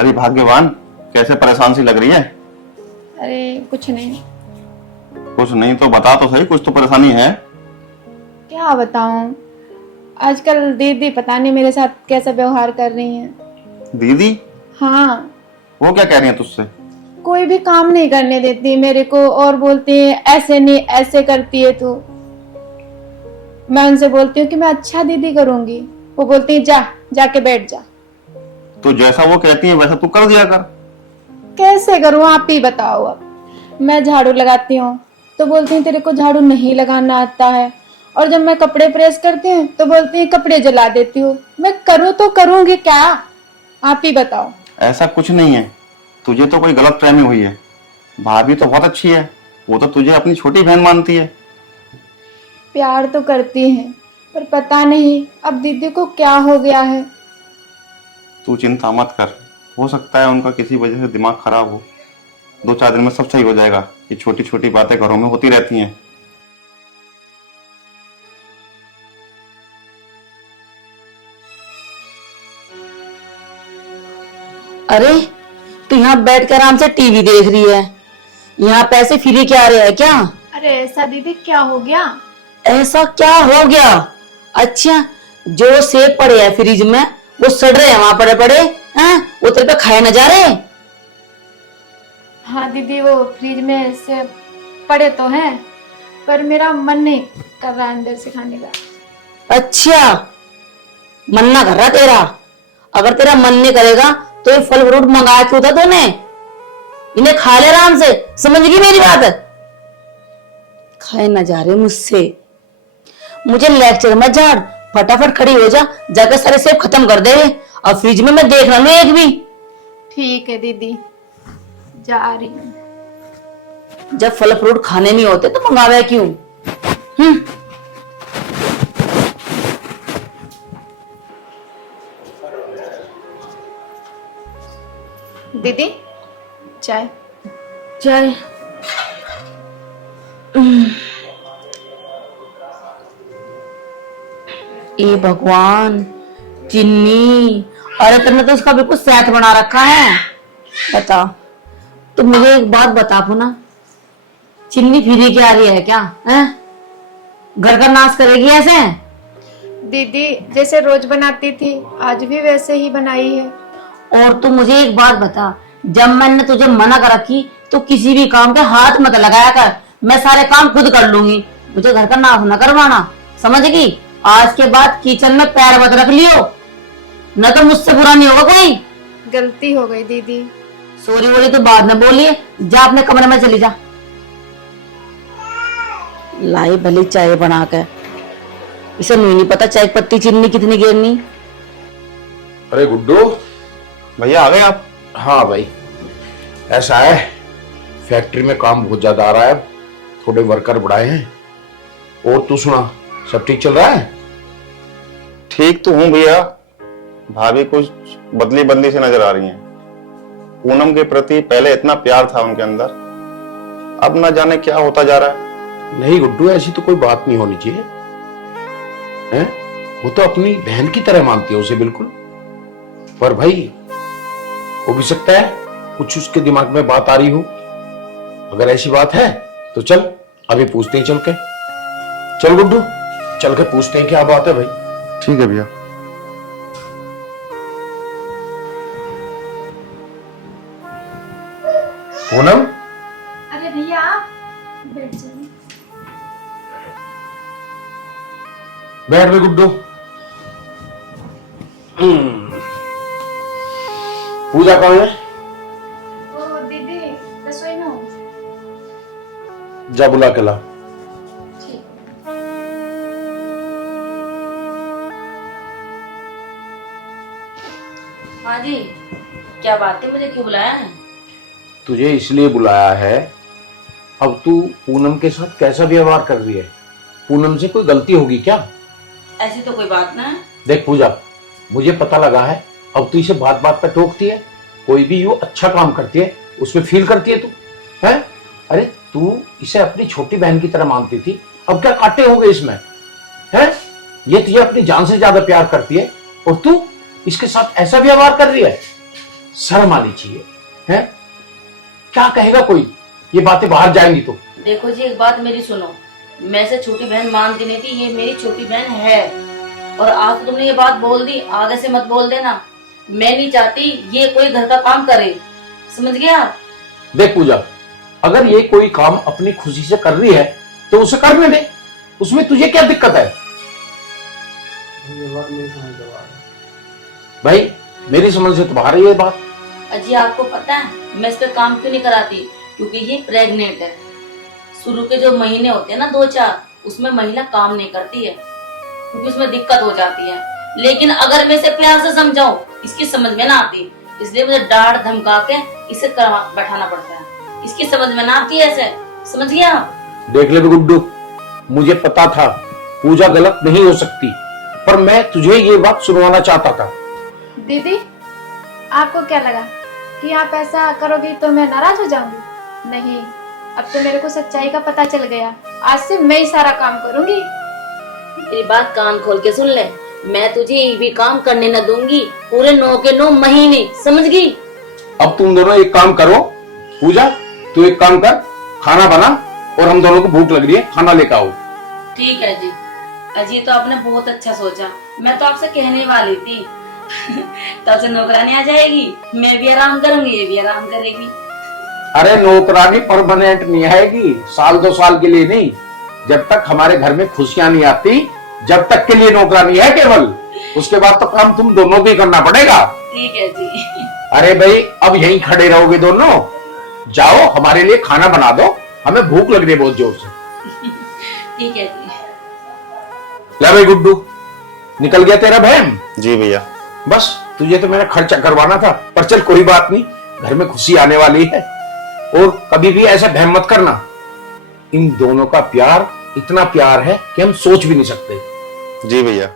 अरे भाग्यवान, कैसे परेशान सी लग रही है? अरे कुछ नहीं। कुछ नहीं तो बता तो सही, कुछ तो परेशानी है। क्या बताऊं, आजकल दीदी पता नहीं मेरे साथ कैसा व्यवहार कर रही हैं। दीदी? हाँ, वो क्या कह रही है तुझसे? कोई भी काम नहीं करने देती मेरे को और बोलती है ऐसे नहीं ऐसे करती है तू। मैं उनसे बोलती हूँ कि मैं अच्छा दीदी करूंगी, वो बोलती है जा जाके बैठ जा। तो जैसा वो कहती है वैसा तू कर दिया कर। कैसे करूं आप ही बताओ। अब मैं झाड़ू लगाती हूँ तो बोलती हैं तेरे को झाड़ू नहीं लगाना आता है, और जब मैं कपड़े प्रेस करती हूँ तो बोलती हैं कपड़े जला देती हूँ। मैं करूँ तो करूंगी क्या, आप ही बताओ। ऐसा कुछ नहीं है, तुझे तो कोई गलत फहमी हुई है। भाभी तो बहुत अच्छी है, वो तो तुझे अपनी छोटी बहन मानती है। प्यार तो करती हैं, पर पता नहीं अब दीदी को क्या हो गया है। तू चिंता मत कर, हो सकता है उनका किसी वजह से दिमाग खराब हो। 2-4 दिन में सब सही हो जाएगा। ये छोटी छोटी बातें घरों में होती रहती हैं। अरे तू यहाँ बैठ कर आराम से टीवी देख रही है, यहाँ पैसे फ्री के आ रहे हैं क्या? अरे ऐसा दीदी क्या हो गया? ऐसा क्या हो गया? अच्छा, जो सेब पड़े हैं फ्रिज में वो सड़ रहे हैं वहां पड़े पड़े हैं, वो तेरे पे खाए न जा रहे। हाँ दीदी, वो फ्रिज में से पड़े तो हैं, पर मेरा मन नहीं कर रहा अंदर से खाने का। अच्छा, मन ना कर रहा तेरा? अगर तेरा मन नहीं करेगा तो ये फल फ्रूट मंगाया क्यों था तूने? इन्हें खा ले आराम से, समझ गई मेरी बात? खाए ना जा रहे मुझसे, मुझे लेक्चर मत झाड़, फटाफट खड़ी हो जा, जाकर सारे सेब खत्म कर दे। अब फ्रिज में मैं देख ना लू एक भी। ठीक है दीदी, जा रही हूँ। जब फल फ्रूट खाने नहीं होते तो मंगावे क्यों? दीदी चाय। चाय? ए भगवान, चिन्नी! अरे तुमने तो उसका बिल्कुल सेट बना रखा है। बता, तो मुझे एक बात बता पुना, चिन्नी फ्री की आ रही है क्या? हैं? घर का नाश करेगी ऐसे? दीदी जैसे रोज बनाती थी आज भी वैसे ही बनाई है। और तू मुझे एक बात बता, जब मैंने तुझे मना कर रखी तो किसी भी काम पे हाथ मत लगाया कर, मैं सारे काम खुद कर लूंगी, मुझे घर का नाश न करवाना, समझ गई? आज के बाद किचन में पैर मत रख लियो, न तो मुझसे बुरा नहीं होगा कोई। गलती हो गई दीदी। सॉरी वोरी तो बाद में बोलिए, जा अपने कमरे में चली जा। लाई भली चाय बना के, इसे नहीं पता चाय पत्ती चीनी कितनी गिरनी। अरे गुड्डू, भैया आ गए आप? हाँ भाई, ऐसा है फैक्ट्री में काम बहुत ज्यादा आ रहा है, थोड़े वर्कर बढ़ाए हैं। और तू सुना, सब ठीक चल रहा है? ठीक तो हूँ भैया, भाभी कुछ बदली बदली से नजर आ रही हैं। पूनम के प्रति पहले इतना प्यार था उनके अंदर, अब ना जाने क्या होता जा रहा है। नहीं गुड्डू, ऐसी तो कोई बात नहीं होनी चाहिए हैं? वो तो अपनी बहन की तरह मानती है उसे बिल्कुल। पर भाई, हो भी सकता है कुछ उसके दिमाग में बात आ रही हो। अगर ऐसी बात है तो चल अभी पूछते हैं, चल के। चल गुड्डू, चल के पूछते हैं क्या बात है भाई। ठीक है भैया। पूनम, अरे भैया आप बैठ जाइए। बैठ भाई गुड्डू। पूजा कहाँ है? ओ दीदी रसोई में हूँ। जा बुला के ला। ठीक। हाँ जी, क्या बात है, मुझे क्यों बुलाया है? तुझे इसलिए बुलाया है, अब तू पूनम के साथ कैसा व्यवहार कर रही है? पूनम से कोई गलती होगी क्या? ऐसी तो कोई बात ना है। देख पूजा, मुझे पता लगा है, अब तू इसे बात बात पर टोकती है। कोई भी यू अच्छा काम करती है उसमें फील करती है तू, है? अरे तू इसे अपनी छोटी बहन की तरह मानती थी, अब क्या कांटे हो गए इसमें, है? ये तुझे अपनी जान से ज्यादा प्यार करती है और तू इसके साथ ऐसा व्यवहार कर रही है। शर्म आनी चाहिए, है? क्या कहेगा कोई, ये बातें बाहर जाएंगी तो? देखो जी, एक बात मेरी सुनो, मैं से छोटी बहन मानती नहीं थी, ये मेरी छोटी बहन है। और आज तो तुमने ये बात बोल दी, आगे से मत बोल देना। मैं नहीं चाहती ये कोई घर का काम करे, समझ गया? देख पूजा, अगर ये कोई काम अपनी खुशी से कर रही है तो उसे करने दे, उसमें तुझे क्या दिक्कत है? ये बात मेरी समझ में आ रही भाई मेरी समझ से तुम्हारा ये बात। अजी आपको पता है मैं इस पे काम क्यों नहीं कराती? क्योंकि ये प्रेग्नेंट है। शुरू के जो महीने होते हैं ना 2-4, उसमें महिला काम नहीं करती है क्योंकि उसमें दिक्कत हो जाती है। लेकिन अगर मैं इसे प्यार से समझाऊं, इसकी समझ में ना आती, इसलिए मुझे डांट धमका के इसे बैठाना पड़ता है। इसकी समझ में ना आती है ऐसे, समझ गया आप? देख ले गुड्डू, मुझे पता था पूजा गलत नहीं हो सकती, पर मैं तुझे ये बात सुनवाना चाहता था। दीदी, आपको क्या लगा कि आप ऐसा करोगी तो मैं नाराज हो जाऊंगी? नहीं, अब तो मेरे को सच्चाई का पता चल गया। आज से मैं ही सारा काम करूंगी। मेरी बात कान खोल के सुन ले, मैं तुझे एक भी काम करने न दूंगी पूरे 9 के 9 महीने, समझ गई? अब तुम दोनों एक काम करो, पूजा तू एक काम कर, खाना बना और हम दोनों को भूख लग रही है, खाना लेकर आओ। ठीक है जी। अजी तो आपने बहुत अच्छा सोचा, मैं तो आपसे कहने वाली थी तब से नौकरानी आ जाएगी, मैं भी आराम करूंगी, ये भी आराम करेगी। अरे नौकरानी परमानेंट नहीं आएगी, 1-2 साल के लिए नहीं, जब तक हमारे घर में खुशियां नहीं आती जब तक के लिए नौकरानी है केवल। उसके बाद तो काम तुम दोनों को ही करना पड़ेगा। ठीक है जी। अरे भाई अब यहीं खड़े रहोगे दोनों? जाओ हमारे लिए खाना बना दो, हमें भूख लग रही है बहुत जोर से। ठीक है जी। ले भाई गुड्डू, निकल गया तेरा बहन? जी भैया। बस तुझे तो मेरा खर्चा करवाना था, पर चल कोई बात नहीं, घर में खुशी आने वाली है। और कभी भी ऐसा भ्रम मत करना, इन दोनों का प्यार इतना प्यार है कि हम सोच भी नहीं सकते। जी भैया।